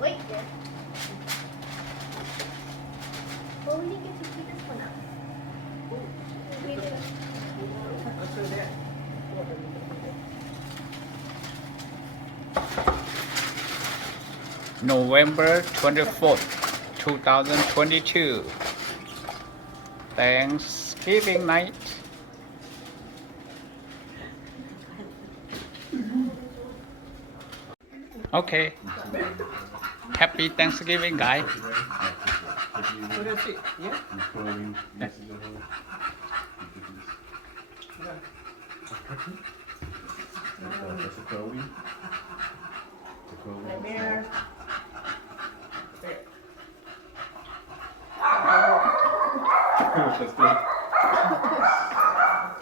Wait there. Well, we didn't get to see this one out. We did. November 24th, 2022. Thanksgiving night. Okay. Happy Thanksgiving, guys.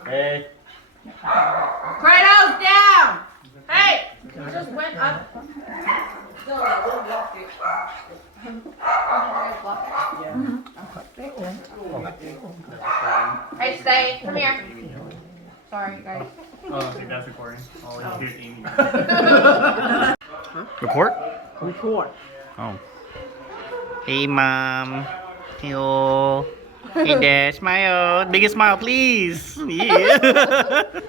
Hey. Kratos, down! Hey! You just went up. No, I will block it. Hey, stay. Come here. Sorry, guys. Oh, I think that's recording. Oh, you hear Amy. Record? Record. Oh. Hey, mom. Hey, hey, dad. Smile. Biggest smile, please. Yeah.